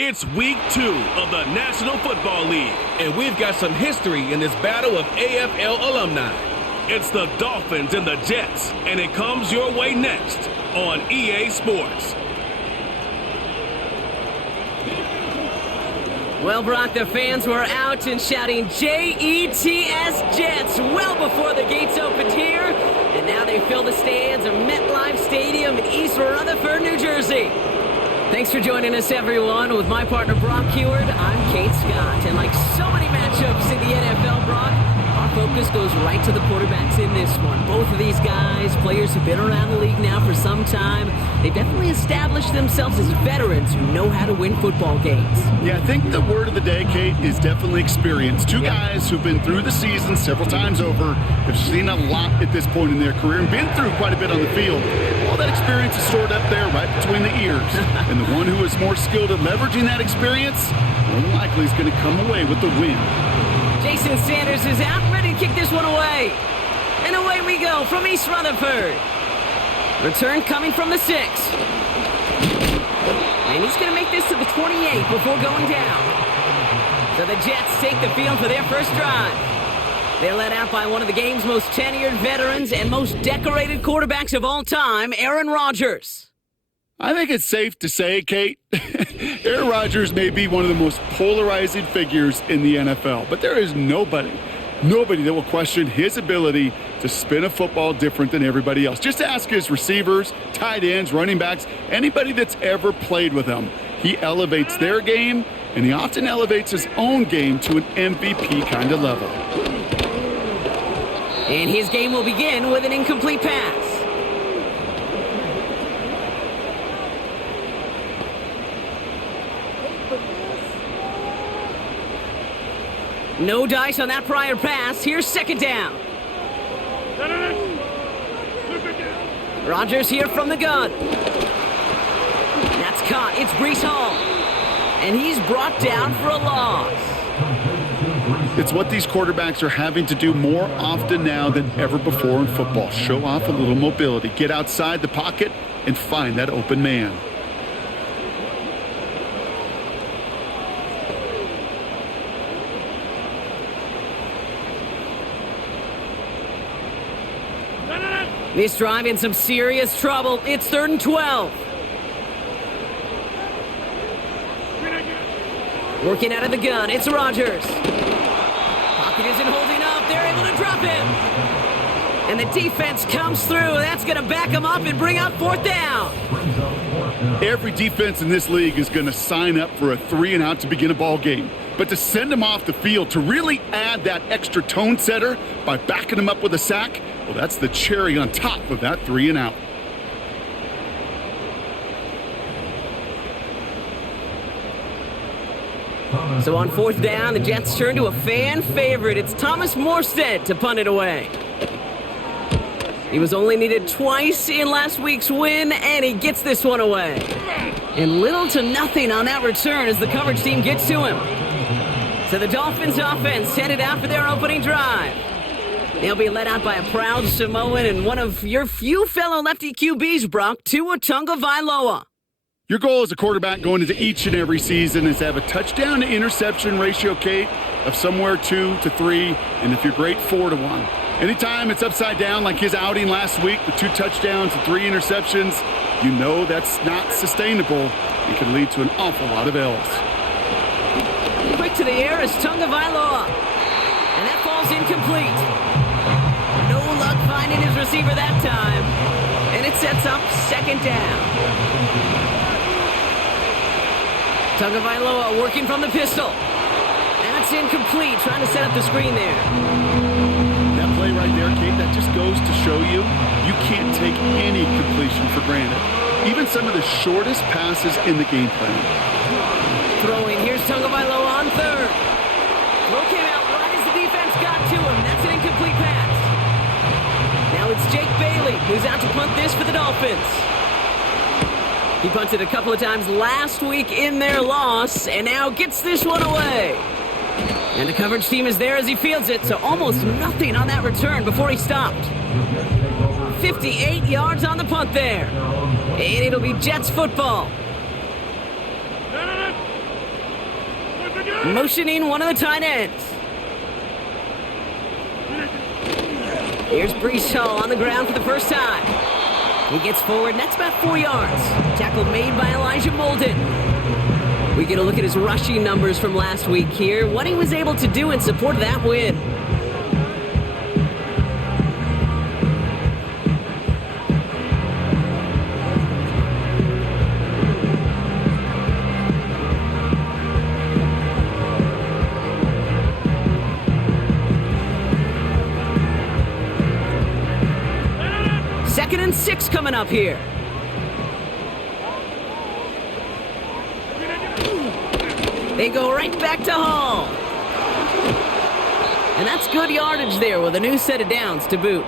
It's week 2 of the National Football League, and we've got some history in this battle of AFL alumni. It's the Dolphins and the Jets, and it comes your way next on EA Sports. Well, Brock, the fans were out and shouting J-E-T-S Jets well before the gates opened here, and now they fill the stands of MetLife Stadium in East Rutherford, New Jersey. Thanks for joining us, everyone. With my partner, Brock Heward, I'm Kate Scott. And like so many matchups in the NFL, Brock, our focus goes right to the quarterbacks in this one. Both of these guys, players who've been around the league now for some time, they've definitely established themselves as veterans who know how to win football games. Yeah, I think the word of the day, Kate, is definitely experience. Two guys who've been through the season several times over, have seen a lot at this point in their career, and been through quite a bit on the field. All that experience is stored up there right between the ears. And the one who is more skilled at leveraging that experience, more than likely is going to come away with the win. Jason Sanders is out, ready to kick this one away. And away we go from East Rutherford. Return coming from the 6. And he's going to make this to the 28 before going down. So the Jets take the field for their first drive. They're led out by one of the game's most tenured veterans and most decorated quarterbacks of all time, Aaron Rodgers. I think it's safe to say, Kate, Aaron Rodgers may be one of the most polarizing figures in the NFL, but there is nobody that will question his ability to spin a football different than everybody else. Just ask his receivers, tight ends, running backs, anybody that's ever played with him. He elevates their game, and he often elevates his own game to an MVP kind of level. And his game will begin with an incomplete pass. No dice on that prior pass. Here's second down. Rodgers here from the gun. That's caught. It's Breece Hall. And he's brought down for a loss. It's what these quarterbacks are having to do more often now than ever before in football. Show off a little mobility. Get outside the pocket and find that open man. This drive in some serious trouble. It's 3rd and 12. Working out of the gun, it's Rodgers. Pocket isn't holding up. They're able to drop him. And the defense comes through. That's going to back him up and bring up 4th down. Every defense in this league is going to sign up for a 3-and-out to begin a ball game. But to send him off the field, to really add that extra tone setter by backing him up with a sack, well, that's the cherry on top of that 3-and-out. So on 4th down, the Jets turn to a fan favorite. It's Thomas Morstead to punt it away. He was only needed twice in last week's win, and he gets this one away. And little to nothing on that return as the coverage team gets to him. So the Dolphins offense headed out for their opening drive. They'll be led out by a proud Samoan and one of your few fellow lefty QBs, Brock, Tua Tagovailoa. Your goal as a quarterback going into each and every season is to have a touchdown-to-interception ratio, Kate, of somewhere 2 to 3, and if you're great, 4 to 1. Anytime it's upside down like his outing last week, the 2 touchdowns and 3 interceptions, you know that's not sustainable. It can lead to an awful lot of L's. Quick to the air is Tagovailoa. And that falls incomplete. No luck finding his receiver that time. And it sets up 2nd down. Tagovailoa working from the pistol. That's incomplete, trying to set up the screen there. That play right there, Kate, that just goes to show you can't take any completion for granted. Even some of the shortest passes in the game plan. Throwing, here's Tagovailoa on 3rd. Throw came out right as the defense got to him. That's an incomplete pass. Now it's Jake Bailey, who's out to punt this for the Dolphins. He punted a couple of times last week in their loss, and now gets this one away. And the coverage team is there as he fields it, so almost nothing on that return before he stopped. 58 yards on the punt there. And it'll be Jets football. Motioning one of the tight ends. Here's Brees Hall on the ground for the first time. He gets forward, and that's about 4 yards. Tackle made by Elijah Molden. We get a look at his rushing numbers from last week here, what he was able to do in support of that win. Second and 6 coming up here. They go right back to Hall. And that's good yardage there with a new set of downs to boot.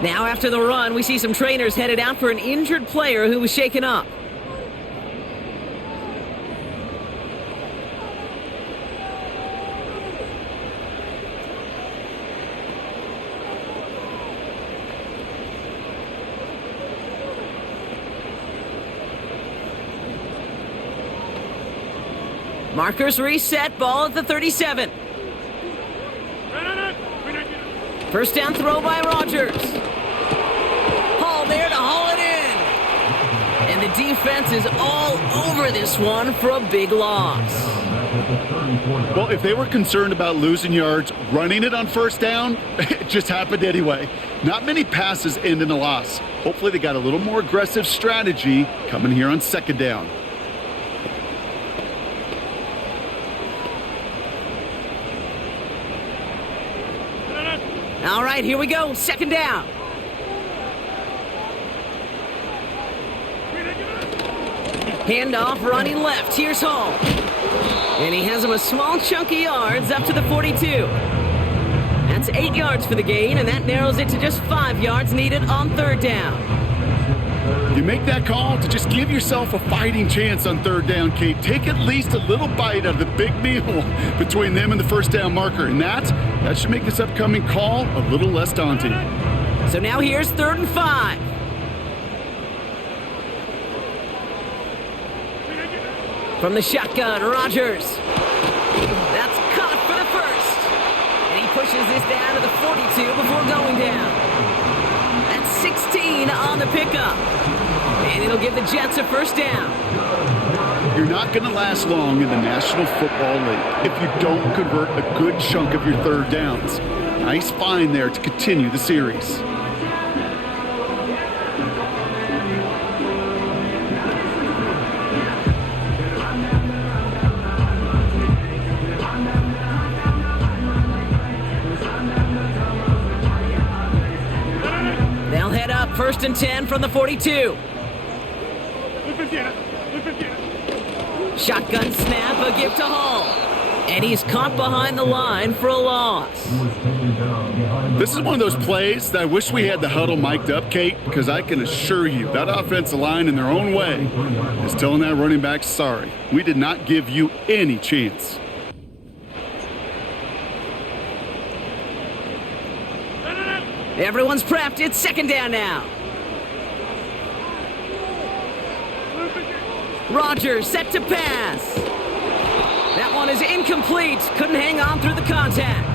Now after the run, we see some trainers headed out for an injured player who was shaken up. Markers reset, ball at the 37. First down throw by Rodgers. Hall there to haul it in. And the defense is all over this one for a big loss. Well, if they were concerned about losing yards, running it on first down, it just happened anyway. Not many passes end in a loss. Hopefully they got a little more aggressive strategy coming here on second down. All right, here we go. Second down. Handoff running left. Here's Hall. And he has him a small chunk of yards up to the 42. That's 8 yards for the gain, and that narrows it to just 5 yards needed on third down. You make that call to just give yourself a fighting chance on third down, Kate. Take at least a little bite out of the big meal between them and the first down marker. And that should make this upcoming call a little less daunting. So now here's 3rd and 5. From the shotgun, Rodgers. That's caught for the first. And he pushes this down to the 42 before going down. That's 16 on the pickup. And it'll give the Jets a first down. You're not going to last long in the National Football League if you don't convert a good chunk of your third downs. Nice find there to continue the series. They'll head up 1st and 10 from the 42. Shotgun snap, a give to Hall. And he's caught behind the line for a loss. This is one of those plays that I wish we had the huddle mic'd up, Kate, because I can assure you that offensive line in their own way is telling that running back, sorry, we did not give you any chance. Everyone's prepped. It's second down now. Rodgers set to pass. That one is incomplete. Couldn't hang on through the contact.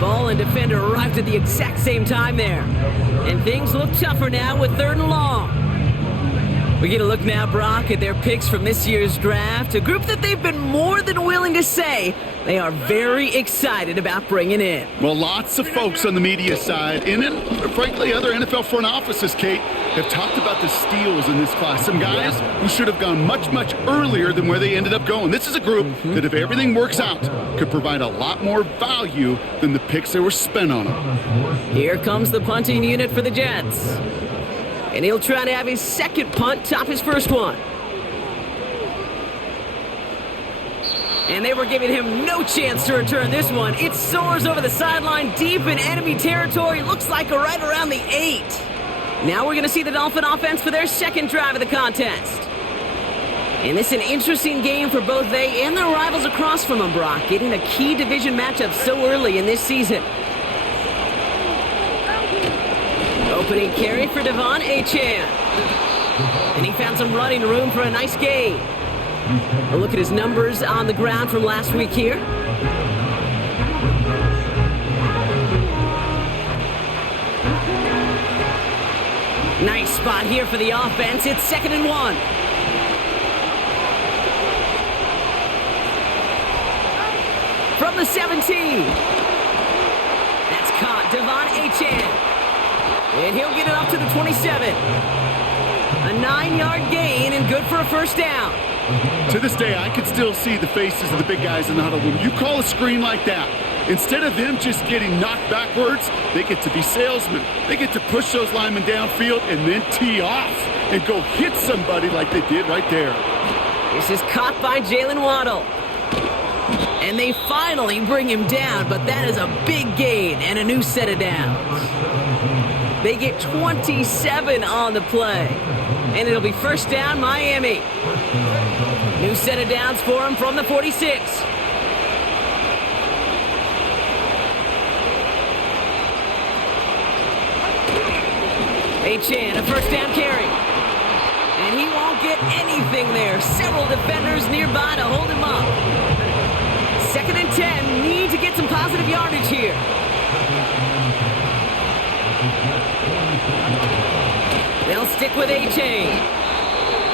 Ball and defender arrived at the exact same time there. And things look tougher now with 3rd and long. We get a look now, Brock, at their picks from this year's draft. A group that they've been more than willing to say they are very excited about bringing in. Well, lots of folks on the media side, and frankly, other NFL front offices, Kate, have talked about the steals in this class. Some guys who should have gone much, much earlier than where they ended up going. This is a group that, if everything works out, could provide a lot more value than the picks they were spent on them. Here comes the punting unit for the Jets. And he'll try to have his second punt top his first one. And they were giving him no chance to return this one. It soars over the sideline deep in enemy territory. Looks like right around the 8. Now we're going to see the Dolphin offense for their second drive of the contest. And this is an interesting game for both they and their rivals across from them, Brock, getting a key division matchup so early in this season. Opening carry for Devon Achane. And he found some running room for a nice gain. A look at his numbers on the ground from last week here. Nice spot here for the offense. It's 2nd and 1. From the 17. That's caught. Devon Achane. And he'll get it up to the 27. A 9-yard gain and good for a first down. To this day, I can still see the faces of the big guys in the huddle. When you call a screen like that, instead of them just getting knocked backwards, they get to be salesmen. They get to push those linemen downfield and then tee off and go hit somebody like they did right there. This is caught by Jalen Waddle. And they finally bring him down, but that is a big gain and a new set of downs. They get 27 on the play. And it'll be first down, Miami. New set of downs for him from the 46. Achane, a first down carry. And he won't get anything there. Several defenders nearby to hold him up. 2nd and 10. Need to get some positive yardage here. They'll stick with Achane.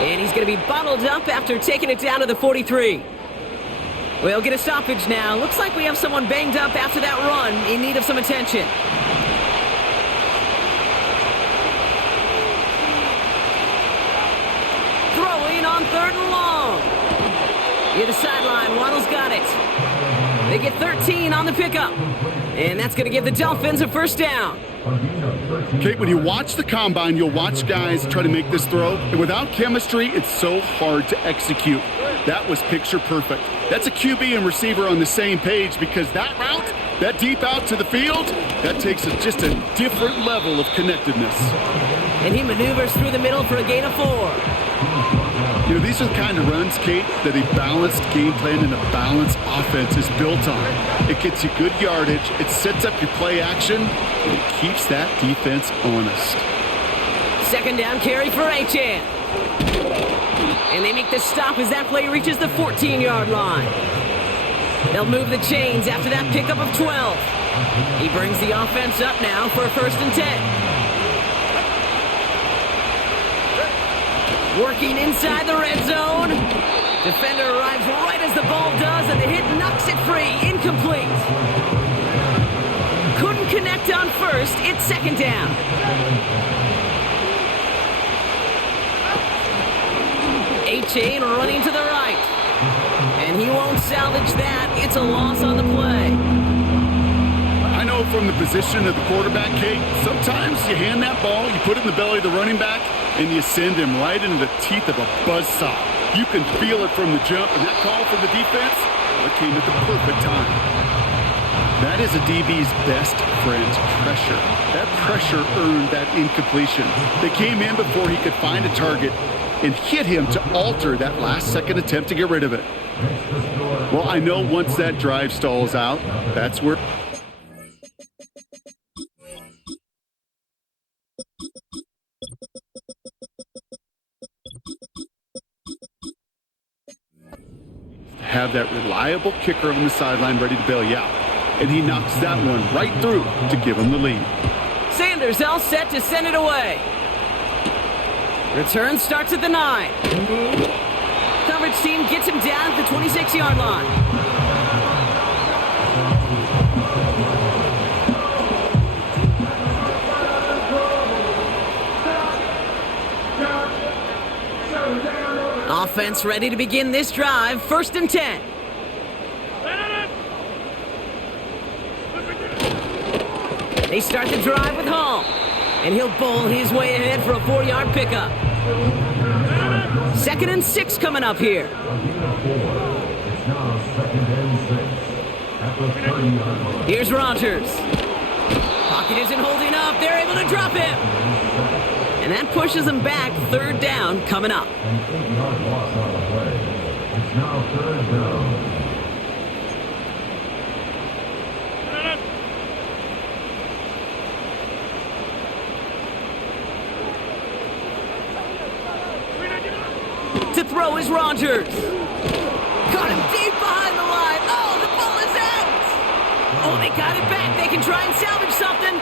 And he's going to be bottled up after taking it down to the 43. We'll get a stoppage now. Looks like we have someone banged up after that run in need of some attention. Throwing on 3rd and long. Near the sideline, Waddle's got it. They get 13 on the pickup. And that's going to give the Dolphins a first down. Kate, when you watch the combine, you'll watch guys try to make this throw. And without chemistry, it's so hard to execute. That was picture perfect. That's a QB and receiver on the same page because that route, that deep out to the field, that takes just a different level of connectedness. And he maneuvers through the middle for a gain of 4. You know, these are the kind of runs, Kate, that a balanced game plan and a balanced offense is built on. It gets you good yardage, it sets up your play action, and it keeps that defense honest. 2nd down carry for Achane. And they make the stop as that play reaches the 14-yard line. They'll move the chains after that pickup of 12. He brings the offense up now for a 1st and 10. Working inside the red zone. Defender arrives right as the ball does, and the hit knocks it free. Incomplete. Couldn't connect on first. It's 2nd down. Achane running to the right. And he won't salvage that. It's a loss on the play. I know from the position of the quarterback, Kate, sometimes you hand that ball, you put it in the belly of the running back, and you send him right into the teeth of a buzzsaw. You can feel it from the jump, and that call from the defense, well, it came at the perfect time. That is a DB's best friend, pressure. That pressure earned that incompletion. They came in before he could find a target and hit him to alter that last-second attempt to get rid of it. Well, I know once that drive stalls out, that's where... have that reliable kicker on the sideline ready to bail you out. And he knocks that one right through to give him the lead. Sanders all set to send it away. Return starts at the 9. Coverage team gets him down at the 26-yard line. Offense ready to begin this drive. 1st and 10. They start the drive with Hall. And he'll bowl his way ahead for a 4-yard pickup. 2nd and 6 coming up here. Here's Rodgers. Pocket isn't holding up. They're able to drop him. And that pushes them back. 3rd down coming up. It's now 3rd down. To throw is Rodgers. Got him deep behind the line. Oh, the ball is out. Oh, they got it back. They can try and salvage something.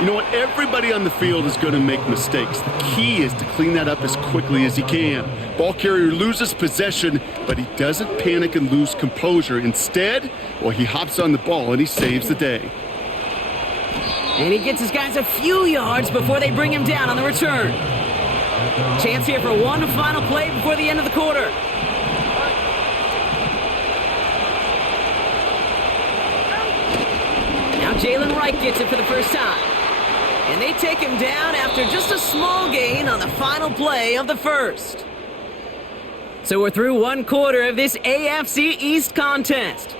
You know what? Everybody on the field is going to make mistakes. The key is to clean that up as quickly as he can. Ball carrier loses possession, but he doesn't panic and lose composure. Instead, well, he hops on the ball and he saves the day. And he gets his guys a few yards before they bring him down on the return. Chance here for one final play before the end of the quarter. Now Jalen Wright gets it for the first time. And they take him down after just a small gain on the final play of the first. So we're through one quarter of this AFC East contest.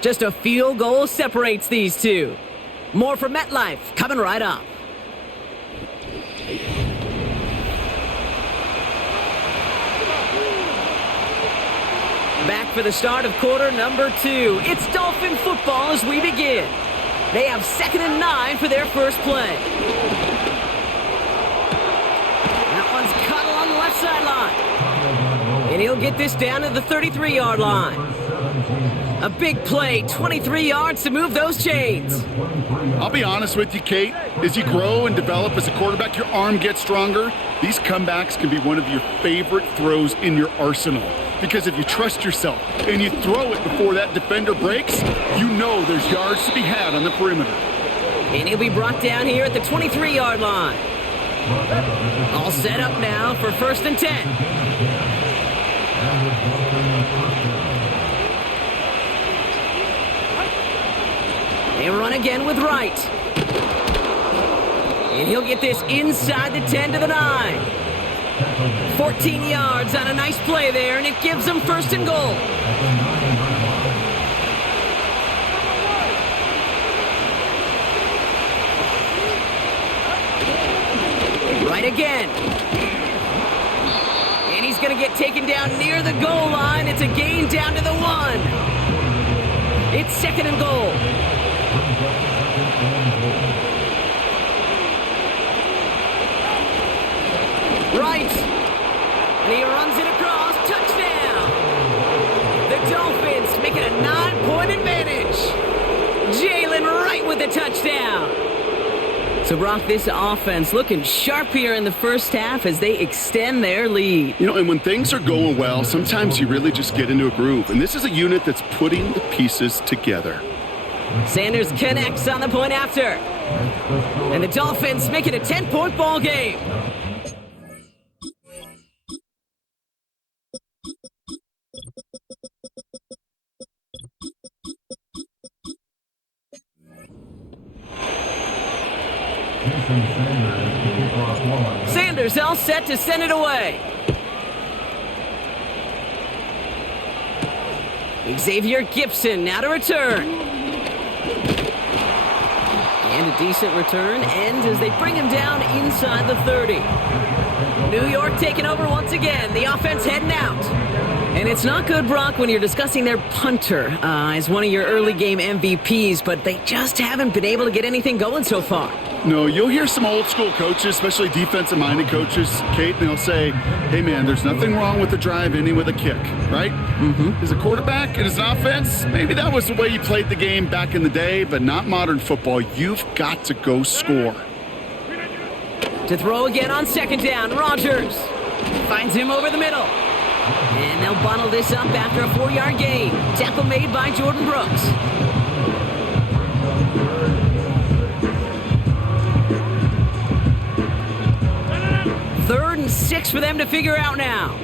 Just a field goal separates these two. More from MetLife coming right up. Back for the start of quarter number 2. It's Dolphin football as we begin. They have 2nd and 9 for their first play. That one's cut along the left sideline. And he'll get this down to the 33-yard line. A big play, 23 yards to move those chains. I'll be honest with you, Kate. As you grow and develop as a quarterback, your arm gets stronger. These comebacks can be one of your favorite throws in your arsenal. Because if you trust yourself and you throw it before that defender breaks, you know there's yards to be had on the perimeter. And he'll be brought down here at the 23-yard line. All set up now for 1st and 10. They run again with Wright. And he'll get this inside the 10 to the 9. 14 yards on a nice play there, and it gives them 1st and goal. Right again. And he's going to get taken down near the goal line. It's a gain down to the 1. It's 2nd and goal. Right. And he runs it across. Touchdown. The Dolphins make it a 9-point advantage. Jalen Wright with the touchdown. So, Brock, this offense looking sharp here in the first half as they extend their lead. You know, and when things are going well, sometimes you really just get into a groove. And this is a unit that's putting the pieces together. Sanders connects on the point after. And the Dolphins make it a 10-point ball game. Sanders all set to send it away. Xavier Gibson now to return. And a decent return ends as they bring him down inside the 30. New York taking over once again. The offense heading out. And it's not good, Brock, when you're discussing their punter as one of your early game MVPs, but they just haven't been able to get anything going so far. No, you'll hear some old school coaches, especially defensive-minded coaches, Kate, and they'll say, hey, man, there's nothing wrong with the drive ending with a kick, right? Mm-hmm. As a quarterback and as an offense, maybe that was the way you played the game back in the day, but not modern football. You've got to go score. To throw again on 2nd down, Rodgers finds him over the middle. And they'll bundle this up after a 4-yard gain. Tackle made by Jordan Brooks. Third and 6 for them to figure out now.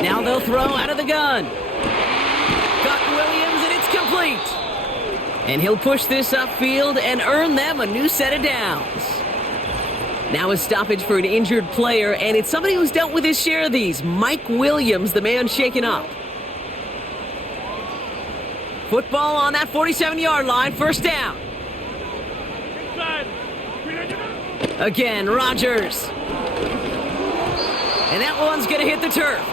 Now they'll throw out of the gun. Got Williams, and it's complete. And he'll push this upfield and earn them a new set of downs. Now a stoppage for an injured player, and it's somebody who's dealt with his share of these. Mike Williams, the man shaken up. Football on that 47-yard line, 1st down. Again, Rodgers. And that one's going to hit the turf.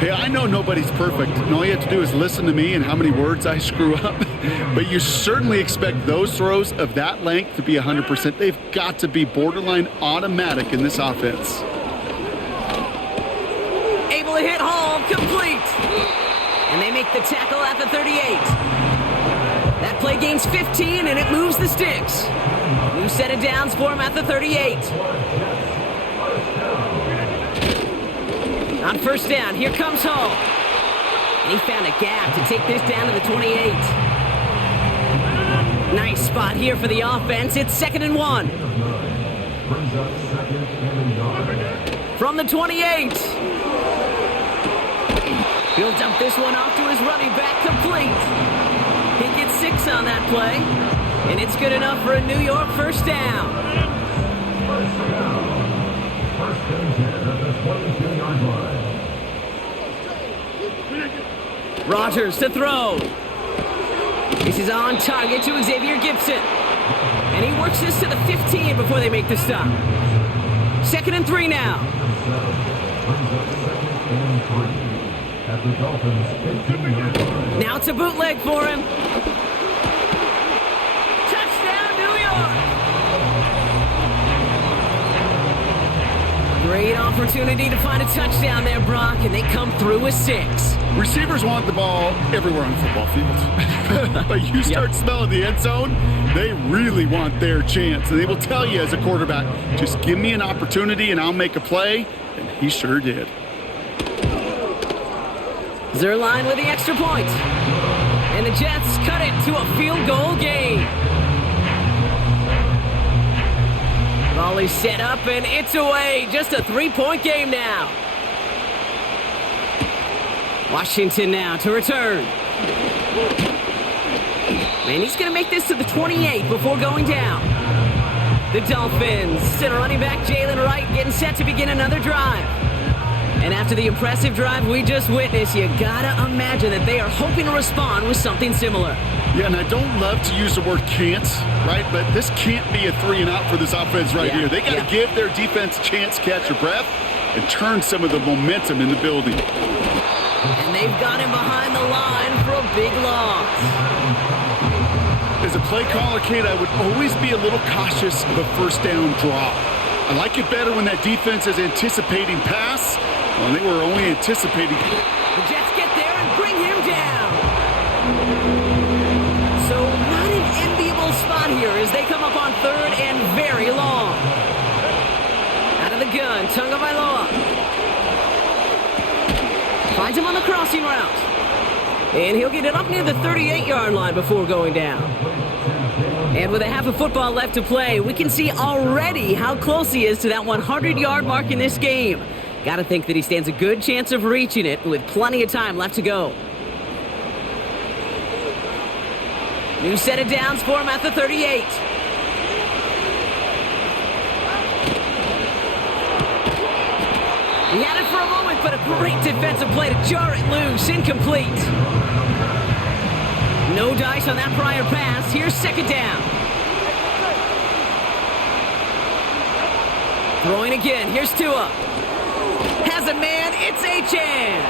Hey, I know nobody's perfect, and all you have to do is listen to me and how many words I screw up. But you certainly expect those throws of that length to be 100%. They've got to be borderline automatic in this offense. Able to hit Hall, complete. And they make the tackle at the 38. That play gains 15, and it moves the sticks. New set of downs for him at the 38. On first down, here comes Hall. And he found a gap to take this down to the 28. Nice spot here for the offense. It's 2nd and 1. From the 28. He'll dump this one off to his running back, complete. He gets 6 on that play, and it's good enough for a New York first down. First and 10 at the 22-yard line. Rodgers to throw. This is on target to Xavier Gibson. And he works this to the 15 before they make the stop. 2nd and 3 now. Brings up 2nd and 3 at the Dolphins 15-yard line. Now it's a bootleg for him. Touchdown, New York! Great opportunity to find a touchdown there, Brock, and they come through with 6. Receivers want the ball everywhere on the football field. But you start smelling the end zone, they really want their chance. And they will tell you as a quarterback, just give me an opportunity and I'll make a play. And he sure did. Zerline with the extra point. And the Jets cut it to a field goal game. Ball is set up and it's away. Just a 3-point game now. Washington now to return. And he's going to make this to the 28 before going down. The Dolphins send running back Jalen Wright getting set to begin another drive. And after the impressive drive we just witnessed, you gotta imagine that they are hoping to respond with something similar. Yeah, and I don't love to use the word can't, right? But this can't be a 3-and-out for this offense right here. They got to give their defense a chance to catch their breath and turn some of the momentum in the building. And they've got him behind the line for a big loss. As a play caller, Kate, I would always be a little cautious of a first down draw. I like it better when that defense is anticipating pass. Well, they were only anticipating. The Jets get there and bring him down. So not an enviable spot here as they come up on 3rd and very long. Out of the gun, Tagovailoa. Finds him on the crossing route. And he'll get it up near the 38-yard line before going down. And with a half of football left to play, we can see already how close he is to that 100-yard mark in this game. Got to think that he stands a good chance of reaching it with plenty of time left to go. New set of downs for him at the 38. He had it for a moment, but a great defensive play to jar it loose. Incomplete. No dice on that prior pass. Here's 2nd down. Throwing again. Here's Tua. Has a man. It's Achane.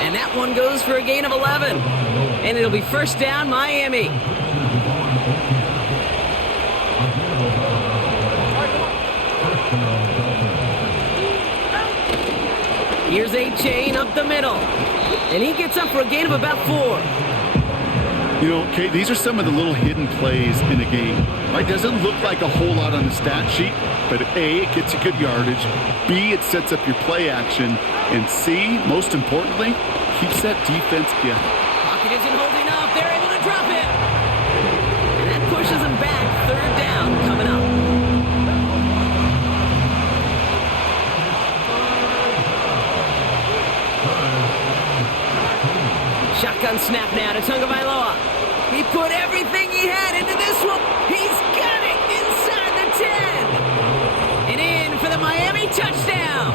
And that one goes for a gain of 11. And it'll be first down, Miami. Here's Achane up the middle. And he gets up for a gain of about 4. You know, Kate, these are some of the little hidden plays in a game. Right? Doesn't look like a whole lot on the stat sheet, but A, it gets you good yardage. B, it sets up your play action. And C, most importantly, keeps that defense guessing. Pocket isn't holding up. They're able to drop it. And that pushes them back. 3rd down coming up. Shotgun snap now to Tagovailoa. He put everything he had into this one. He's got it inside the 10. And in for the Miami touchdown.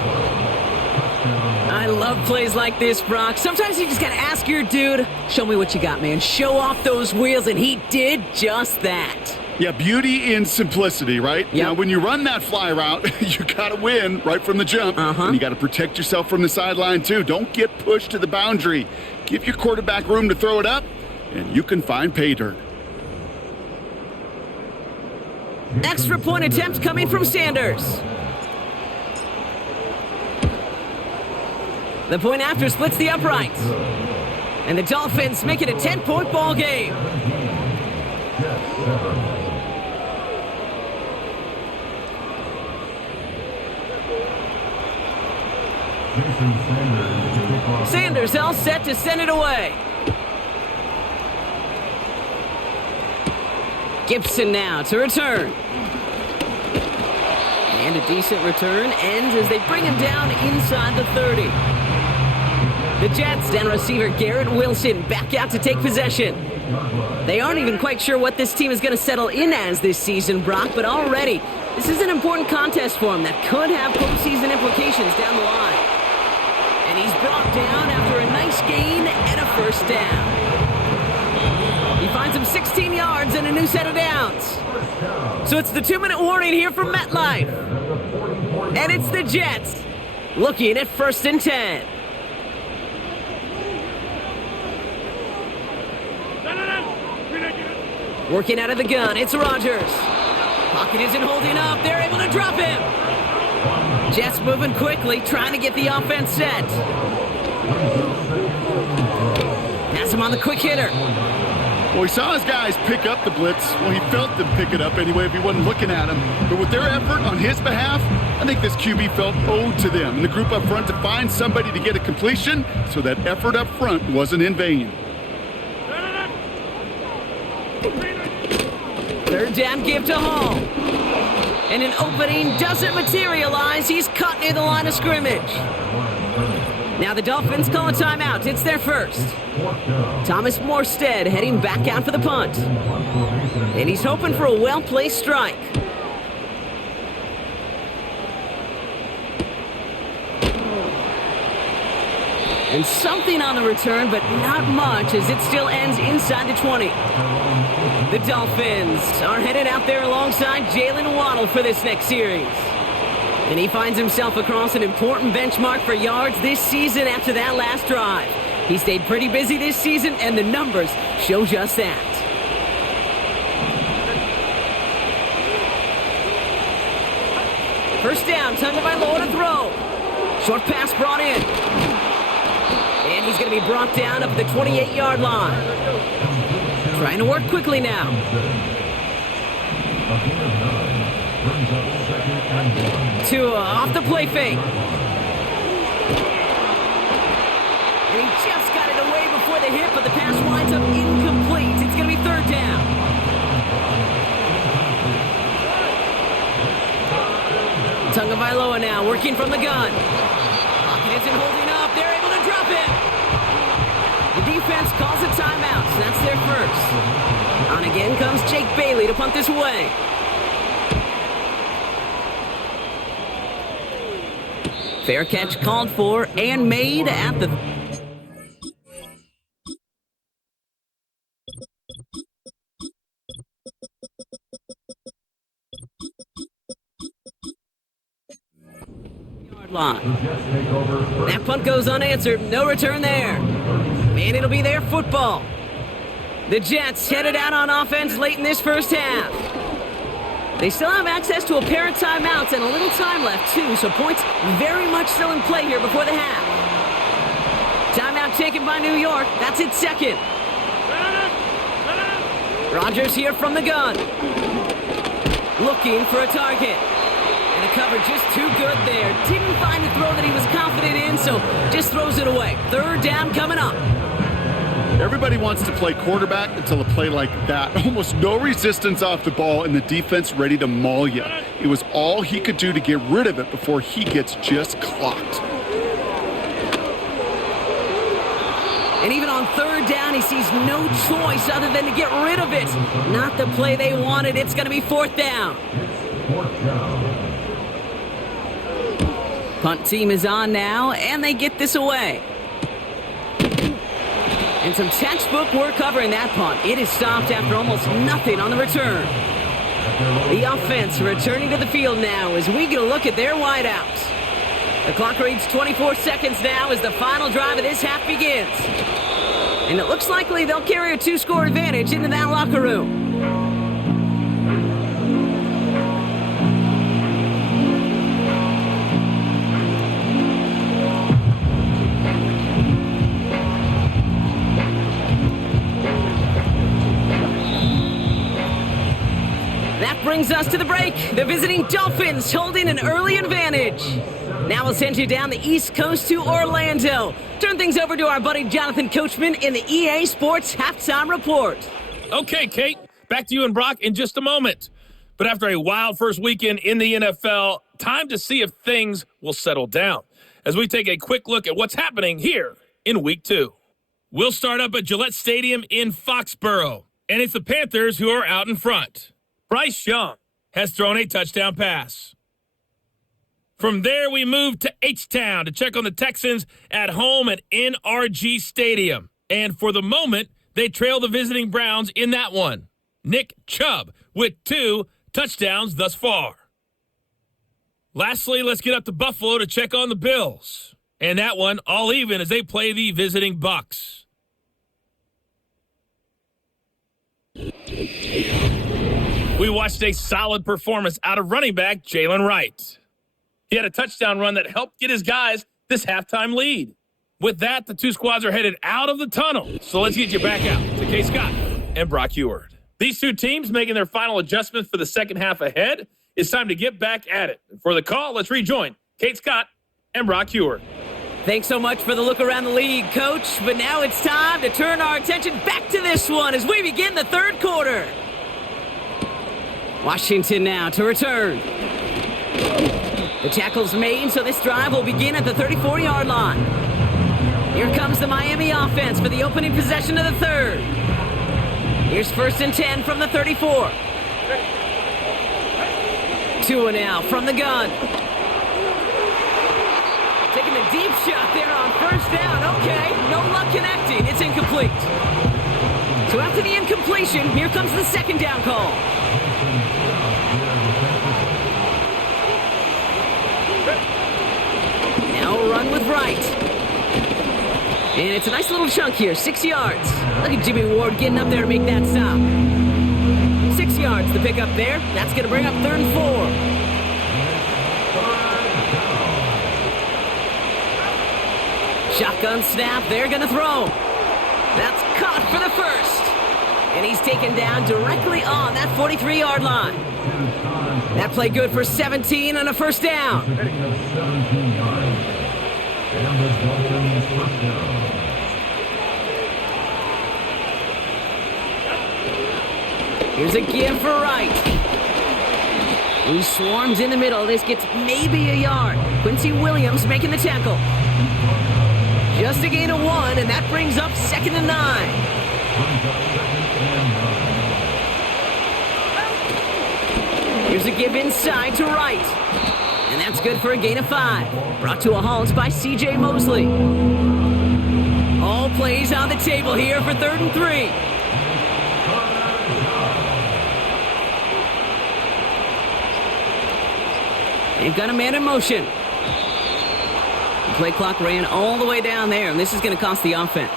I love plays like this, Brock. Sometimes you just got to ask your dude, show me what you got, man. Show off those wheels, and he did just that. Yeah, beauty in simplicity, right? Yep. Now, when you run that fly route, you got to win right from the jump. And you got to protect yourself from the sideline, too. Don't get pushed to the boundary. Give your quarterback room to throw it up, and you can find pay dirt. Extra point attempt coming from Sanders. The point after splits the uprights. And the Dolphins make it a 10-point ball game. Sanders all set to send it away. Gibson now to return. And a decent return ends as they bring him down inside the 30. The Jets down receiver Garrett Wilson back out to take possession. They aren't even quite sure what this team is going to settle in as this season, Brock, but already this is an important contest for him that could have postseason implications down the line. And he's brought down after a nice gain and a first down. He finds him 16 yards and a new set of downs. So it's the 2-minute warning here from MetLife. And it's the Jets looking at 1st and 10. Working out of the gun, it's Rodgers. Pocket isn't holding up. They're able to drop him. Jets moving quickly, trying to get the offense set. Has him on the quick hitter. Well, he saw his guys pick up the blitz. Well, he felt them pick it up anyway if he wasn't looking at him. But with their effort on his behalf, I think this QB felt owed to them and the group up front to find somebody to get a completion, so that effort up front wasn't in vain. 3rd down give to Hall. And an opening doesn't materialize. He's caught near the line of scrimmage. Now the Dolphins call a timeout. It's their first. Thomas Morstead heading back out for the punt. And he's hoping for a well-placed strike. And something on the return, but not much, as it still ends inside the 20. The Dolphins are headed out there alongside Jalen Waddle for this next series. And he finds himself across an important benchmark for yards this season after that last drive. He stayed pretty busy this season, and the numbers show just that. First down, Tagovailoa to throw. Short pass brought in. And he's going to be brought down up the 28-yard line. Trying to work quickly now. Tua off the play fake. And he just got it away before the hit, but the pass winds up incomplete. It's going to be 3rd down. Tagovailoa now working from the gun. Pocket isn't holding up. They're able to drop it. The defense calls a timeout, so that's their first. On again comes Jake Bailey to punt this away. Fair catch called for and made at the... yard line. That punt goes unanswered. No return there. And it'll be their football. The Jets headed out on offense late in this first half. They still have access to a pair of timeouts and a little time left, too, so points very much still in play here before the half. Timeout taken by New York. That's its second. Rodgers here from the gun. Looking for a target. And the cover just too good there. Didn't find a throw that he was confident in, so just throws it away. 3rd down coming up. Everybody wants to play quarterback until a play like that. Almost no resistance off the ball and the defense ready to maul you. It was all he could do to get rid of it before he gets just clocked. And even on 3rd down, he sees no choice other than to get rid of it. Not the play they wanted. It's going to be 4th down. Punt team is on now, and they get this away. And some textbook work covering that punt. It is stopped after almost nothing on the return. The offense returning to the field now as we get a look at their wideouts. The clock reads 24 seconds now as the final drive of this half begins. And it looks likely they'll carry a 2-score advantage into that locker room. That brings us to the break. The visiting Dolphins holding an early advantage. Now we'll send you down the East Coast to Orlando. Turn things over to our buddy Jonathan Coachman in the EA Sports Halftime Report. Okay, Kate, back to you and Brock in just a moment. But after a wild first weekend in the NFL, time to see if things will settle down as we take a quick look at what's happening here in Week 2. We'll start up at Gillette Stadium in Foxborough, and it's the Panthers who are out in front. Bryce Young has thrown a touchdown pass. From there, we move to H-Town to check on the Texans at home at NRG Stadium. And for the moment, they trail the visiting Browns in that one. Nick Chubb with 2 touchdowns thus far. Lastly, let's get up to Buffalo to check on the Bills. And that one all even as they play the visiting Bucks. We watched a solid performance out of running back Jalen Wright. He had a touchdown run that helped get his guys this halftime lead. With that, the two squads are headed out of the tunnel. So let's get you back out to Kate Scott and Brock Eward. These two teams making their final adjustments for the second half ahead. It's time to get back at it. For the call, let's rejoin Kate Scott and Brock Eward. Thanks so much for the look around the league, Coach. But now it's time to turn our attention back to this one as we begin the third quarter. Washington now to return. The tackle's made, so this drive will begin at the 34-yard line. Here comes the Miami offense for the opening possession of the third. Here's 1st and 10 from the 34. Tua now from the gun. Taking a deep shot there on 1st down. Okay, no luck connecting. It's incomplete. So after the incompletion, here comes the 2nd down call. Now run with Wright. And it's a nice little chunk here, 6 yards. Look at Jimmy Ward getting up there to make that stop. 6 yards to pick up there. That's going to bring up 3rd and 4. Shotgun snap, they're going to throw. That's caught for the first. And he's taken down directly on that 43-yard line. That play good for 17 on a 1st down. Here's a give for Wright. He swarms in the middle. This gets maybe a yard. Quincy Williams making the tackle. Just a gain of 1, and that brings up 2nd and 9. Here's a give inside to Wright. And that's good for a gain of 5. Brought to a halt by C.J. Mosley. All plays on the table here for 3rd and 3. They've got a man in motion. The play clock ran all the way down there, and this is going to cost the offense.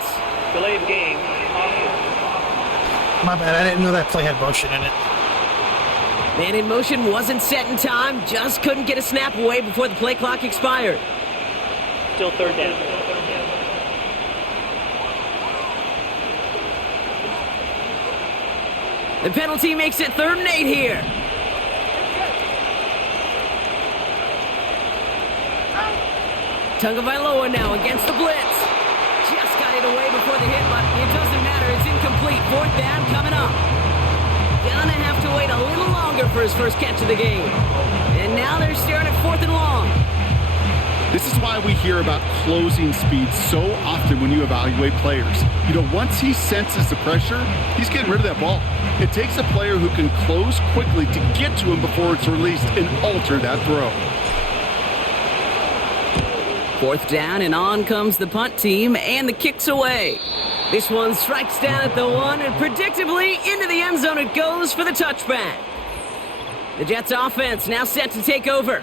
Delay of game. My bad, I didn't know that play had motion in it. Man in motion wasn't set in time, just couldn't get a snap away before the play clock expired. Still 3rd down. The penalty makes it 3rd and 8 here. Tagovailoa now against the blitz. Just got it away before the hit, but it doesn't matter. It's incomplete. 4th down coming up. Gonna have to wait a little longer for his first catch of the game. And now they're staring at 4th and long. This is why we hear about closing speed so often when you evaluate players. You know, once he senses the pressure, he's getting rid of that ball. It takes a player who can close quickly to get to him before it's released and alter that throw. 4th down, and on comes the punt team, and the kick's away. This one strikes down at the 1, and predictably into the end zone it goes for the touchback. The Jets offense now set to take over.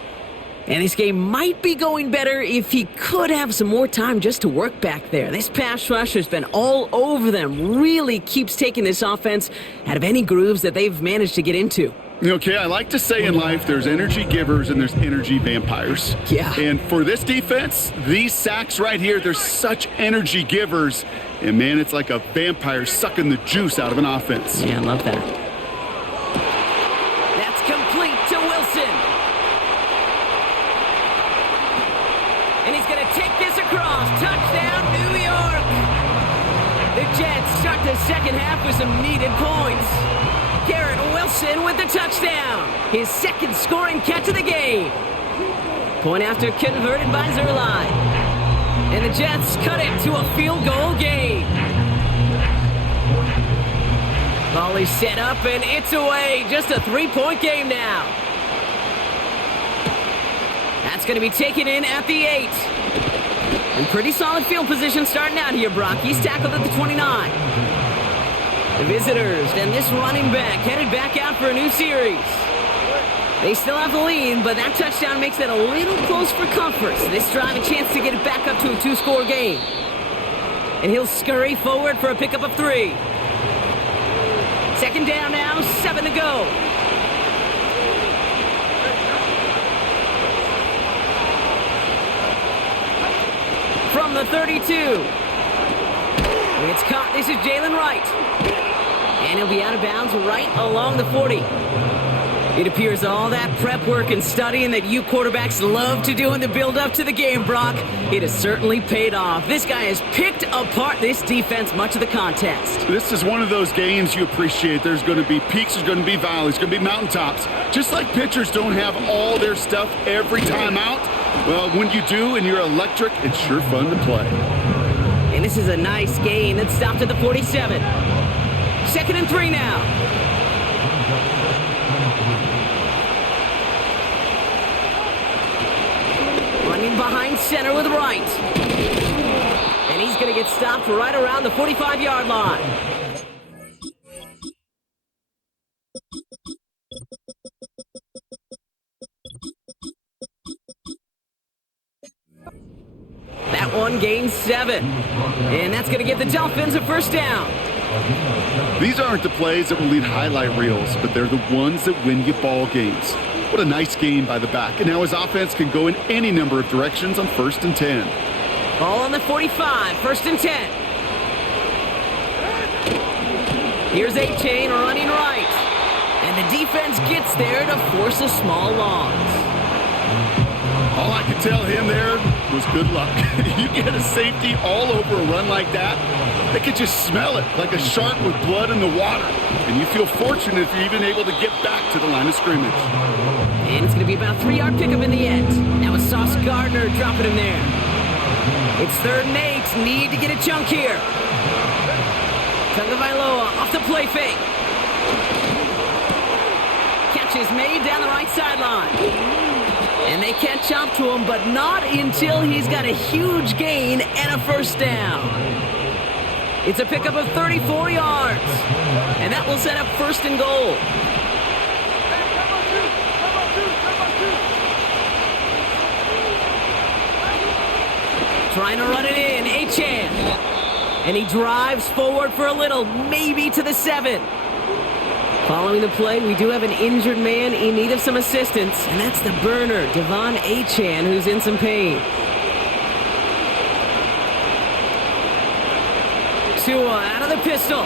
And this game might be going better if he could have some more time just to work back there. This pass rush has been all over them. Really keeps taking this offense out of any grooves that they've managed to get into. Okay, I like to say in life there's energy givers and there's energy vampires. Yeah. And for this defense, these sacks right here, they're such energy givers. And man, it's like a vampire sucking the juice out of an offense. Yeah, I love that. That's complete to Wilson. And he's going to take this across. Touchdown, New York. The Jets start the second half with some needed points. Garrett Wilson with the touchdown. His second scoring catch of the game. Point after converted by Zerline. And the Jets cut it to a field goal game. Ball is set up and it's away. Just a 3-point game now. That's going to be taken in at the 8. And pretty solid field position starting out here, Brock. He's tackled at the 29. The visitors and this running back headed back out for a new series. They still have the lead, but that touchdown makes it a little close for comfort. So this drive a chance to get it back up to a 2-score game. And he'll scurry forward for a pickup of 3. Second down now, 7 to go. From the 32. It's caught. This is Jalen Wright. And he'll be out of bounds right along the 40. It appears all that prep work and studying that you quarterbacks love to do in the build-up to the game, Brock, it has certainly paid off. This guy has picked apart this defense much of the contest. This is one of those games you appreciate. There's going to be peaks, there's going to be valleys, there's going to be mountaintops. Just like pitchers don't have all their stuff every time out, well, when you do and you're electric, it's sure fun to play. And this is a nice gain that stopped at the 47. Second and 3 now. Running behind center with Wright. And he's going to get stopped right around the 45-yard line. That one gains 7. And that's going to give the Dolphins a first down. These aren't the plays that will lead highlight reels, but they're the ones that win you ball games. What a nice game by the back. And now his offense can go in any number of directions on 1st and 10. Ball on the 45, 1st and 10. Here's A-Chain running right. And the defense gets there to force a small loss. All I could tell him there was good luck. You get a safety all over a run like that, they could just smell it like a shark with blood in the water. And you feel fortunate if you're even able to get back to the line of scrimmage. And it's going to be about a 3-yard pickup in the end. Now it's Sauce Gardner dropping him there. It's 3rd and 8. Need to get a chunk here. Tagovailoa off the play fake. Catch is made down the right sideline. And they catch up to him, but not until he's got a huge gain and a first down. It's a pickup of 34 yards. And that will set up 1st and goal. Trying to run it in, A-Chan. And he drives forward for a little, maybe to the 7. Following the play, we do have an injured man in need of some assistance, and that's the burner, Devon A-Chan, who's in some pain. Tua out of the pistol.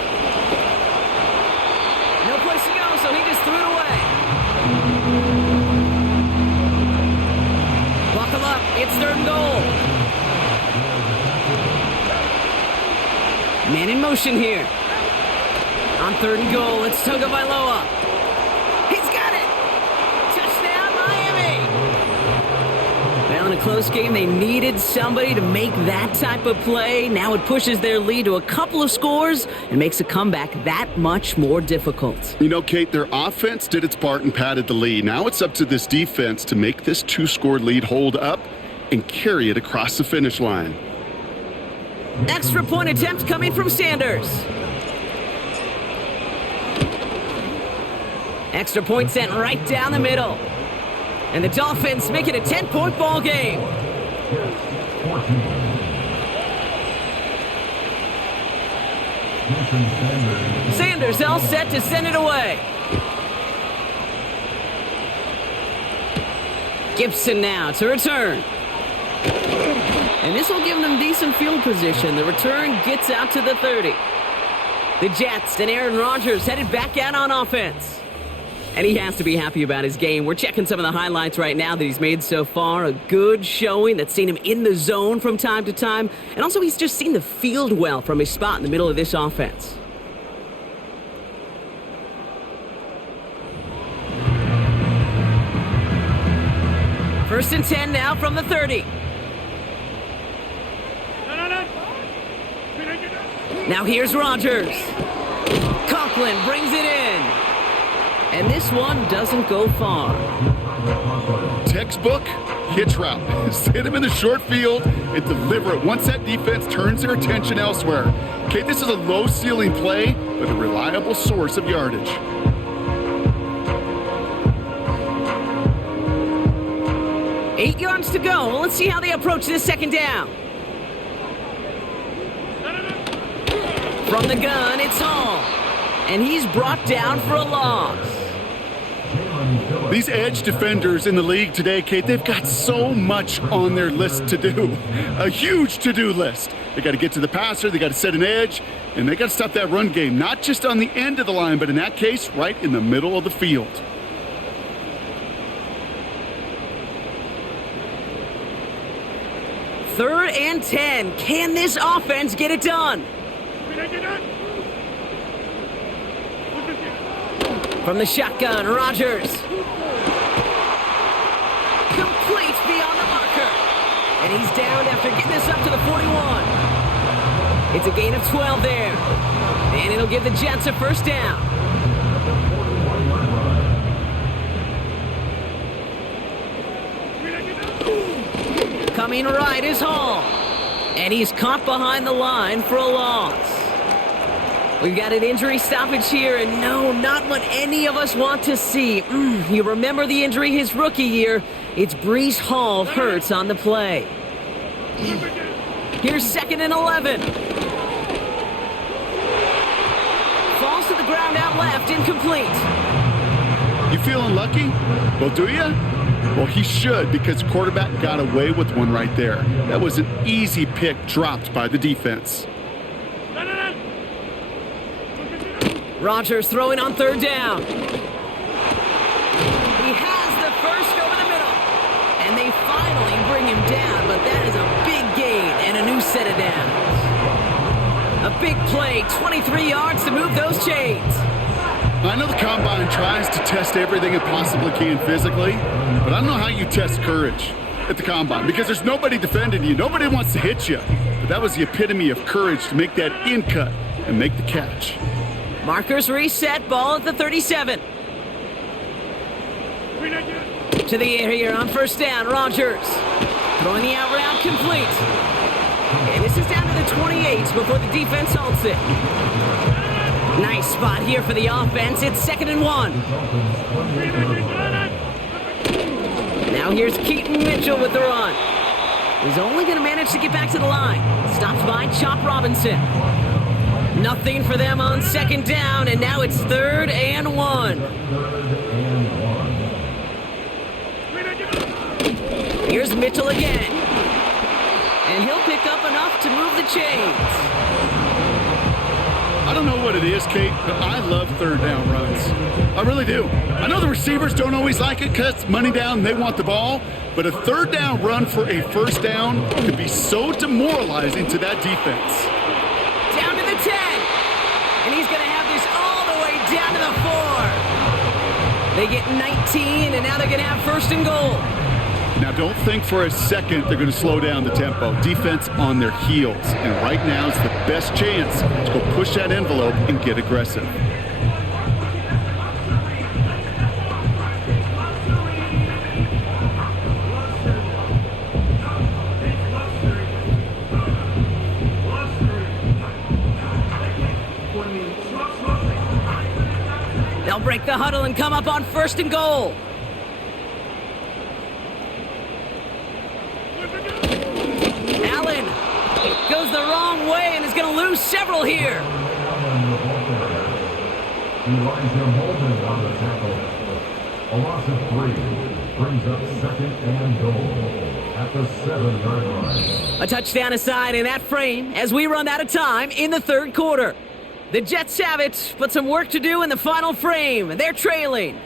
No place to go, so he just threw it away. Buckle up, it's 3rd and goal. Man in motion here. On 3rd and goal, it's Tagovailoa. He's got it! Touchdown, Miami! Well, in a close game, they needed somebody to make that type of play. Now it pushes their lead to a couple of scores and makes a comeback that much more difficult. You know, Kate, their offense did its part and padded the lead. Now it's up to this defense to make this 2-score lead hold up and carry it across the finish line. Extra point attempt coming from Sanders. Extra point sent right down the middle. And the Dolphins make it a 10-point ball game. 14. Sanders all set to send it away. Gibson now to return. And this will give them decent field position. The return gets out to the 30. The Jets and Aaron Rodgers headed back out on offense. And he has to be happy about his game. We're checking some of the highlights right now that he's made so far. A good showing that's seen him in the zone from time to time. And also he's just seen the field well from his spot in the middle of this offense. First and 10 now from the 30. Now here's Rodgers. Conklin brings it in. And this one doesn't go far. Textbook hitch route. Hit him in the short field and deliver it once that defense turns their attention elsewhere. Okay, this is a low ceiling play, but a reliable source of yardage. Eight yards to go. Well, let's see how they approach this second down. From the gun, it's Hall. And he's brought down for a loss. These edge defenders in the league today, Kate, they've got so much on their list to do. A huge to-do list. They got to get to the passer, they got to set an edge, and they got to stop that run game, not just on the end of the line, but in that case, right in the middle of the field. Third and 10. Can this offense get it done? From the shotgun, Rodgers. Complete beyond the marker. And he's down after getting this up to the 41. It's a gain of 12 there. And it'll give the Jets a first down. Coming right is Hall. And he's caught behind the line for a loss. We've got an injury stoppage here, and no, not what any of us want to see. You remember the injury his rookie year. It's Breece Hall hurts on the play. Here's 2nd and 11. Falls to the ground out left, incomplete. You feeling lucky? Well, do you? Well, he should, because the quarterback got away with one right there. That was an easy pick dropped by the defense. Rodgers throwing on 3rd down. He has the first over the middle. And they finally bring him down, but that is a big gain and a new set of downs. A big play, 23 yards to move those chains. I know the Combine tries to test everything it possibly can physically, but I don't know how you test courage at the Combine, because there's nobody defending you. Nobody wants to hit you. But that was the epitome of courage to make that in cut and make the catch. Markers reset, ball at the 37. To the air here on 1st down, Rodgers. Throwing the out route complete. And this is down to the 28 before the defense halts it. Nice spot here for the offense. It's 2nd and 1. Now here's Keaton Mitchell with the run. He's only going to manage to get back to the line. Stopped by Chop Robinson. Nothing for them on 2nd down, and now it's 3rd and 1. Here's Mitchell again. And he'll pick up enough to move the chains. I don't know what it is, Kate, but I love 3rd down runs. I really do. I know the receivers don't always like it because it's money down and they want the ball, but a 3rd down run for a 1st down can be so demoralizing to that defense. Down to the 10. And he's going to have this all the way down to the 4. They get 19, and now they're going to have 1st and goal. Now, don't think for a second they're going to slow down the tempo. Defense on their heels. And right now is the best chance to go push that envelope and get aggressive. break the huddle and come up on 1st and goal. Allen goes the wrong way and is going to lose several here. Elijah Molden on the tackle. A loss of 3 brings up 2nd and goal at the 7-yard line. A touchdown aside in that frame as we run out of time in the 3rd quarter. The Jets have it, but some work to do in the final frame. They're trailing.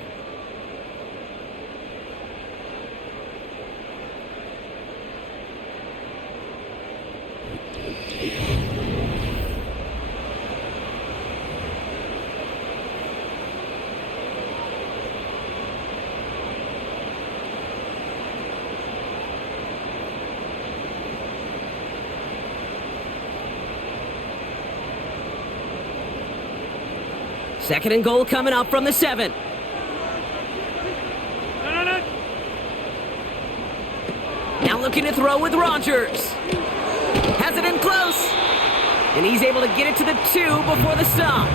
Second and goal coming up from the 7. Now looking to throw with Rodgers. Has it in close. And he's able to get it to the 2 before the stop.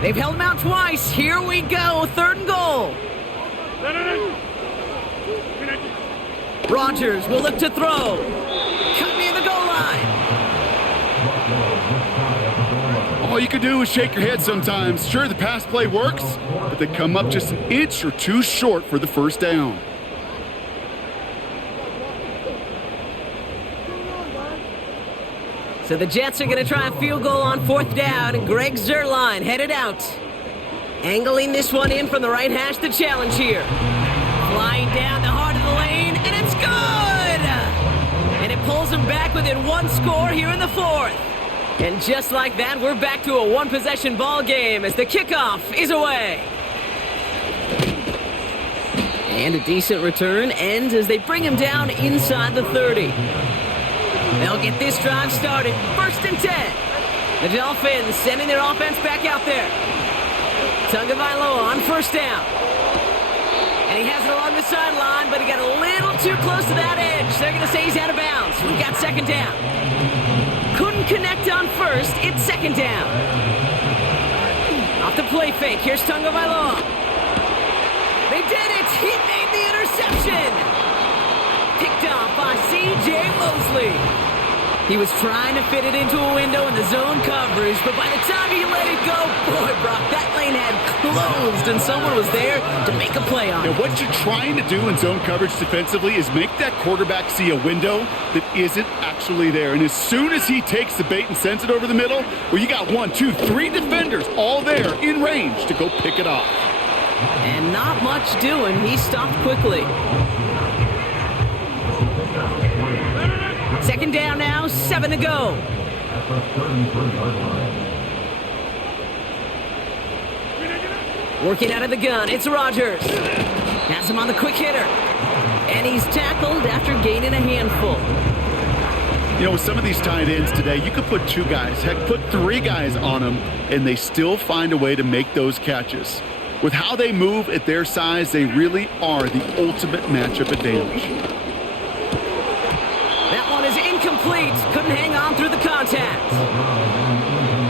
They've held him out twice. Here we go. 3rd and goal. Rodgers will look to throw. Cut near the goal line. All you can do is shake your head sometimes. Sure, the pass play works, but they come up just an inch or 2 short for the 1st down. So the Jets are going to try a field goal on 4th down, and Greg Zuerlein headed out. Angling this one in from the right hash, the challenge here. Flying down the heart of the lane, and it's good! And it pulls them back within 1 score here in the 4th. And just like that, we're back to a 1-possession ball game as the kickoff is away. And a decent return ends as they bring him down inside the 30. They'll get this drive started. 1st and 10. The Dolphins sending their offense back out there. Tagovailoa on 1st down. And he has it along the sideline, but he got a little too close to that edge. They're going to say he's out of bounds. We've got 2nd down. Couldn't connect on 1st. It's 2nd down. Off the play fake. Here's Tagovailoa. They did it. He made the interception. Picked off by C.J. Mosley. He was trying to fit it into a window in the zone coverage, but by the time he let it go, boy, Brock, that lane had closed, and someone was there to make a play on it. And what you're trying to do in zone coverage defensively is make that quarterback see a window that isn't actually there. And as soon as he takes the bait and sends it over the middle, well, you got 1, 2, 3 defenders all there in range to go pick it off. And not much doing. He stopped quickly. 2nd down now, 7 to go. Working out of the gun, it's Rodgers. Has him on the quick hitter. And he's tackled after gaining a handful. You know, with some of these tight ends today, you could put 2 guys, heck, put 3 guys on them, and they still find a way to make those catches. With how they move at their size, they really are the ultimate matchup advantage. That one is incomplete. Couldn't hang on through the contact.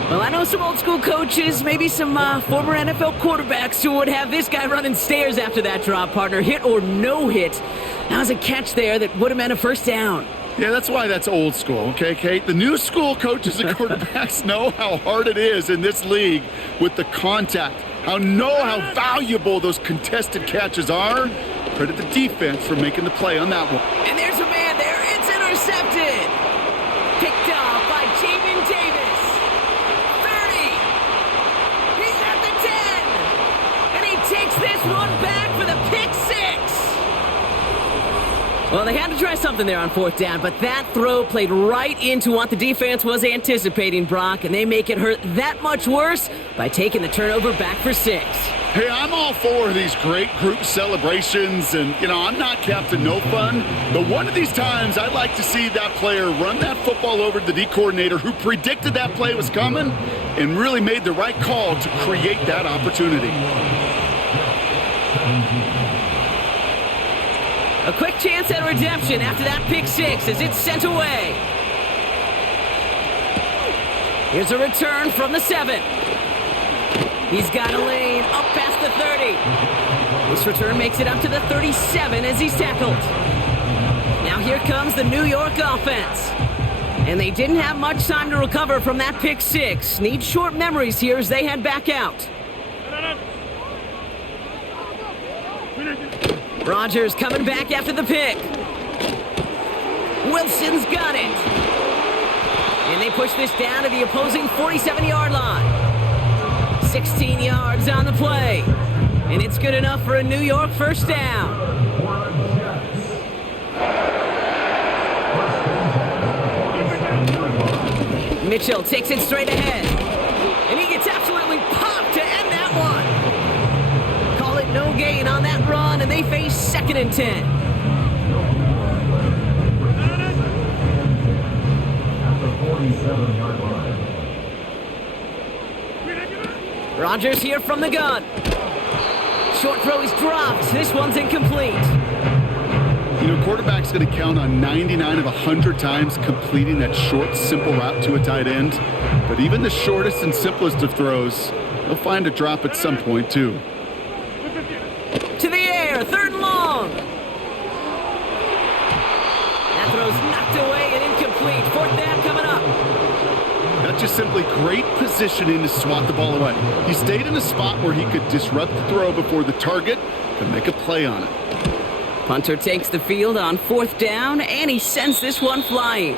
Well, I know some old school coaches, maybe some former NFL quarterbacks who would have this guy running stairs after that drop, partner. Hit or no hit. That was a catch there that would have meant a 1st down. Yeah, that's why that's old school, okay, Kate? The new school coaches and quarterbacks know how hard it is in this league with the contact. How valuable those contested catches are. Credit the defense for making the play on that one. And there's a man there. It's intercepted. Picked off by Jamin Davis. 30. He's at the 10. And he takes this one back for the pick 6. Well, they had to try something there on 4th down, but that throw played right into what the defense was anticipating, Brock, and they make it hurt that much worse by taking the turnover back for 6. Hey, I'm all for these great group celebrations, and, you know, I'm not Captain No Fun, but one of these times I'd like to see that player run that football over to the D coordinator who predicted that play was coming and really made the right call to create that opportunity. A quick chance at redemption after that pick six as it's sent away. Here's a return from the 7. He's got a lane up past the 30. This return makes it up to the 37 as he's tackled. Now here comes the New York offense. And they didn't have much time to recover from that pick six. Need short memories here as they head back out. Rodgers coming back after the pick. Wilson's got it. And they push this down to the opposing 47-yard line. 16 yards on the play. And it's good enough for a New York first down. Mitchell takes it straight ahead. And he gets absolutely popped to end that one. Call it no gain on that run, and they face 2nd and 10. At the 47-yard line. Rodgers here from the gun. Short throw is dropped. This one's incomplete. You know, quarterback's going to count on 99 of 100 times completing that short, simple route to a tight end. But even the shortest and simplest of throws, he'll find a drop at some point, too. To the air, 3rd and long. That throw's knocked away and incomplete. 4th down coming up. That's just simply great positioning to swat the ball away. He stayed in a spot where he could disrupt the throw before the target could make a play on it. Punter takes the field on 4th down, and he sends this one flying.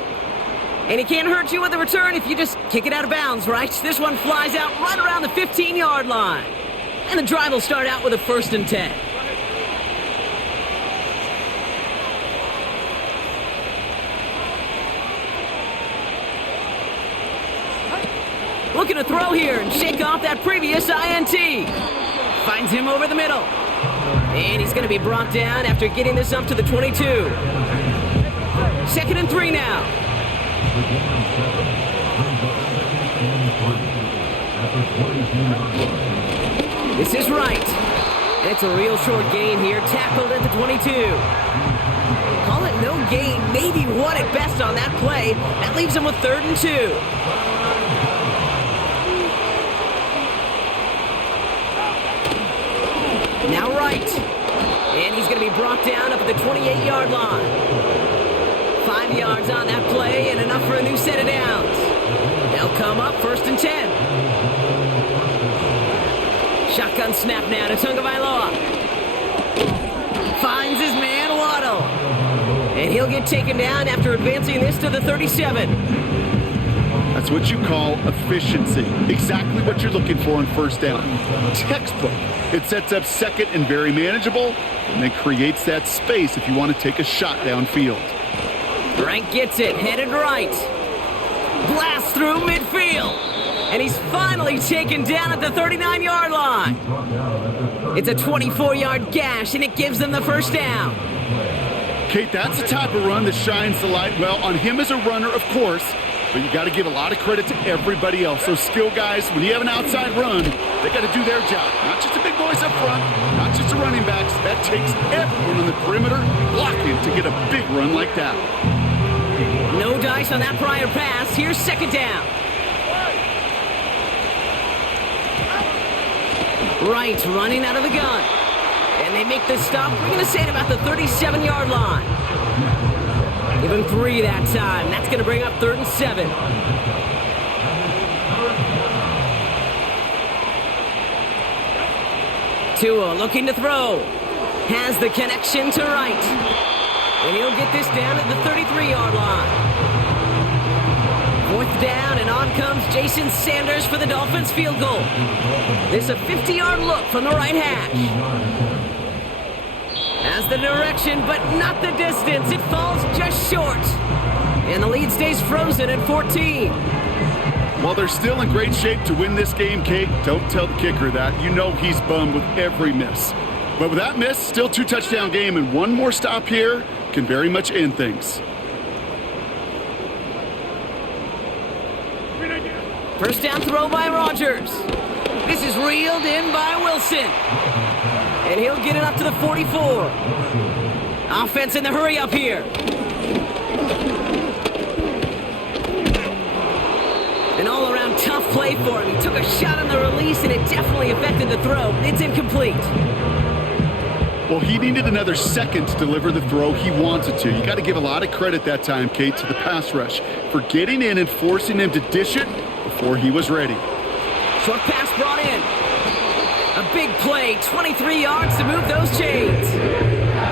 And he can't hurt you with a return if you just kick it out of bounds, right? This one flies out right around the 15-yard line. And the drive will start out with a 1st and 10. Looking to throw here and shake off that previous INT. Finds him over the middle. And he's going to be brought down after getting this up to the 22. 2nd and 3 now. This is right. And it's a real short gain here, tackled at the 22. Call it no gain, maybe one at best on that play. That leaves him with 3rd and 2. Now right. And he's going to be brought down up at the 28-yard line. 5 yards on that play and enough for a new set of downs. They'll come up 1st and 10. Shotgun snap now to Tagovailoa. Finds his man Waddle. And he'll get taken down after advancing this to the 37. That's what you call efficiency. Exactly what you're looking for on 1st down. Textbook. It sets up 2nd and very manageable, and then creates that space if you want to take a shot downfield. Rank gets it, headed right. Blast through midfield. And he's finally taken down at the 39-yard line. It's a 24-yard gash, and it gives them the 1st down. Kate, that's the type of run that shines the light well on him as a runner, of course, but you got to give a lot of credit to everybody else. Those skill guys, when you have an outside run, they got to do their job. Not just the big boys up front, not just the running backs. That takes everyone on the perimeter blocking to get a big run like that. No dice on that prior pass. Here's 2nd down. Right, running out of the gun. And they make this stop. We're going to say at about the 37-yard line. Give him 3 that time. That's going to bring up 3rd and 7. Tua looking to throw. Has the connection to right. And he'll get this down at the 33-yard line. 4th down, and on comes Jason Sanders for the Dolphins field goal. This a 50-yard look from the right hash. Has the direction, but not the distance. It falls just short. And the lead stays frozen at 14. While they're still in great shape to win this game, Kate, don't tell the kicker that. You know he's bummed with every miss. But with that miss, still 2 touchdown game, and one more stop here can very much end things. First down throw by Rodgers. This is reeled in by Wilson. And he'll get it up to the 44. Offense in the hurry up here. An all-around tough play for him. He took a shot on the release, and it definitely affected the throw. It's incomplete. Well, he needed another second to deliver the throw he wanted to. You got to give a lot of credit that time, Kate, to the pass rush for getting in and forcing him to dish it before he was ready. Short pass brought in. A big play, 23 yards to move those chains.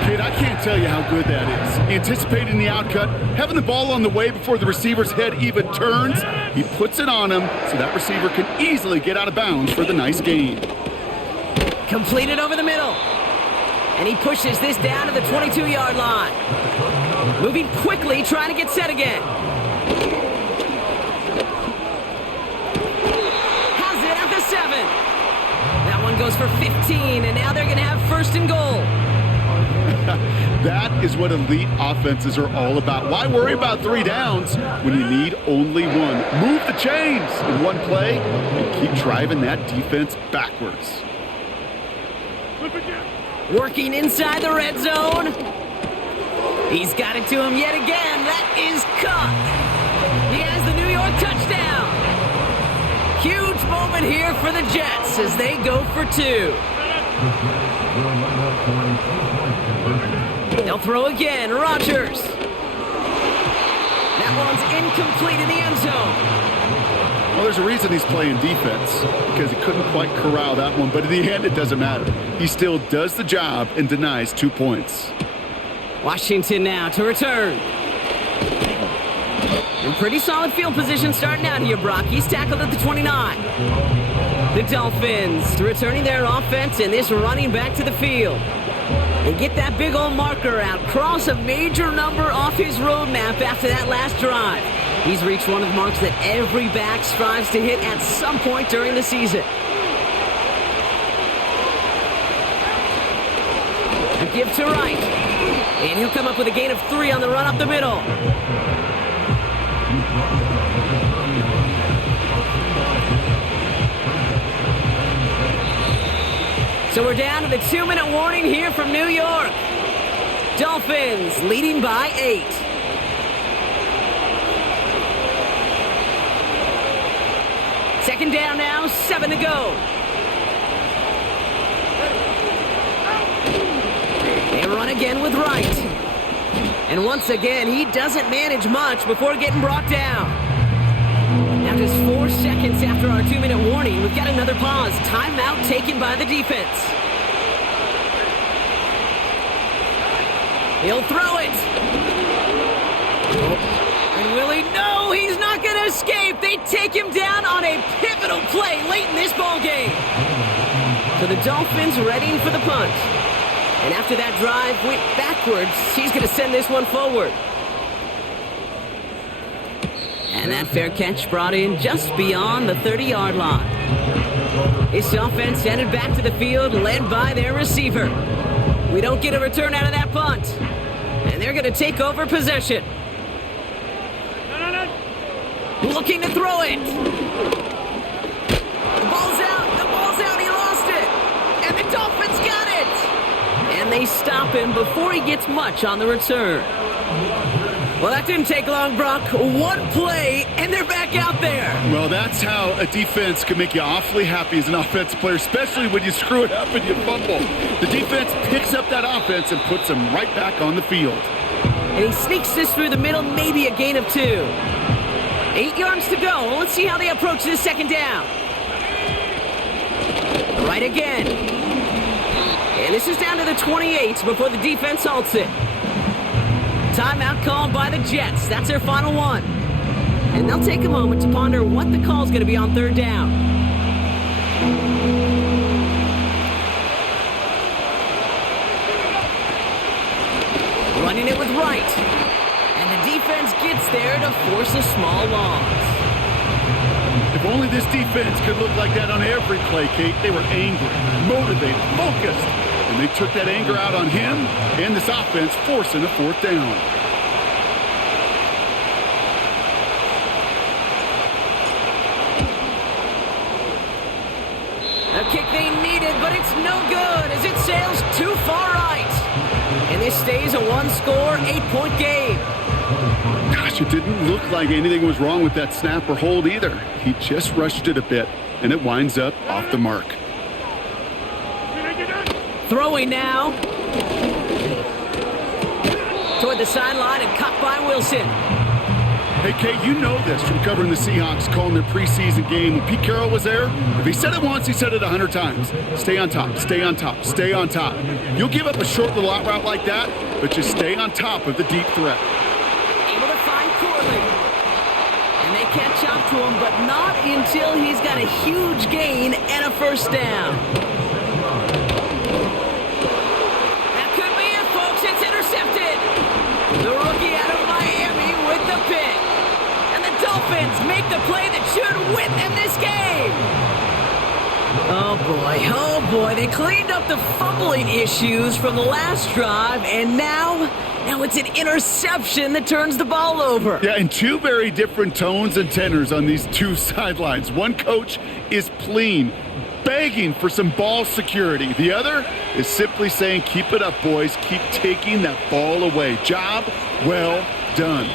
Kate, I can't tell you how good that is. Anticipating the outcut, having the ball on the way before the receiver's head even turns, he puts it on him so that receiver can easily get out of bounds for the nice gain. Completed over the middle. And he pushes this down to the 22-yard line. Moving quickly, trying to get set again. Has it at the 7. That one goes for 15, and now they're going to have first and goal. That is what elite offenses are all about. Why worry about 3 downs when you need only one? Move the chains in one play and keep driving that defense backwards. Working inside the red zone. He's got it to him yet again. That is caught. He has the New York touchdown. Huge moment here for the Jets as they go for 2. They'll throw again. Rodgers. That one's incomplete in the end zone. Well, there's a reason he's playing defense, because he couldn't quite corral that one, but in the end, it doesn't matter. He still does the job and denies 2 points. Washington now to return. In pretty solid field position starting out here, Brock. He's tackled at the 29. The Dolphins returning their offense and this running back to the field. They get that big old marker out, cross a major number off his roadmap after that last drive. He's reached one of the marks that every back strives to hit at some point during the season. A give to right. And he'll come up with a gain of 3 on the run up the middle. So we're down to the 2-minute warning here from New York. Dolphins leading by 8. Second down now, 7 to go. They run again with Wright. And once again, he doesn't manage much before getting brought down. Now just 4 seconds after our 2-minute warning, we've got another pause. Timeout taken by the defense. He'll throw it. And will he? No, he's not going to escape. They take him down on a pivotal play late in this ball game. So the Dolphins readying for the punt. And after that drive went backwards, he's going to send this one forward. And that fair catch brought in just beyond the 30-yard line. This offense headed back to the field, led by their receiver. We don't get a return out of that punt. And they're going to take over possession. Looking to throw it. The ball's out, he lost it. And the Dolphins got it. And they stop him before he gets much on the return. Well, that didn't take long, Brock. One play, and they're back out there. Well, that's how a defense can make you awfully happy as an offensive player, especially when you screw it up and you fumble. The defense picks up that offense and puts them right back on the field. And he sneaks this through the middle, maybe a gain of 2. 8 yards to go. Well, let's see how they approach this second down. Right again. And this is down to the 28 before the defense halts it. Timeout called by the Jets. That's their final one. And they'll take a moment to ponder what the call's going to be on third down. Running it with Wright. And the defense gets there to force a small loss. If only this defense could look like that on every play, Kate. They were angry, motivated, focused. And they took that anger out on him and this offense, forcing a fourth down. stays a one-score, 8-point game. Gosh, it didn't look like anything was wrong with that snap or hold either. He just rushed it a bit, and it winds up off the mark. Throwing now. Toward the sideline and caught by Wilson. Hey, Kate, you know this from covering the Seahawks, calling their preseason game. When Pete Carroll was there, if he said it once, he said it 100 times. Stay on top, stay on top, stay on top. You'll give up a short little out route like that, but just stay on top of the deep threat. Able to find Corley. And they catch up to him, but not until he's got a huge gain and a first down. That could be it, folks. It's intercepted. The rookie out of Miami with the pick. And the Dolphins make the play that should win them this game. Oh boy, they cleaned up the fumbling issues from the last drive, and now it's an interception that turns the ball over. Yeah, and two very different tones and tenors on these two sidelines. One coach is pleading, begging for some ball security. The other is simply saying, keep it up, boys. Keep taking that ball away. Job well done.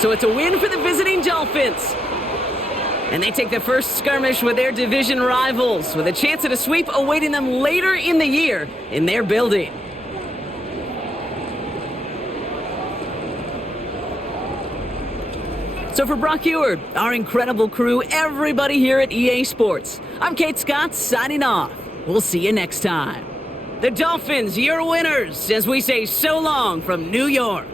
So it's a win for the visiting Dolphins. And they take their first skirmish with their division rivals, with a chance at a sweep awaiting them later in the year in their building. So for Brock Eward, our incredible crew, everybody here at EA Sports, I'm Kate Scott signing off. We'll see you next time. The Dolphins, your winners, as we say so long from New York.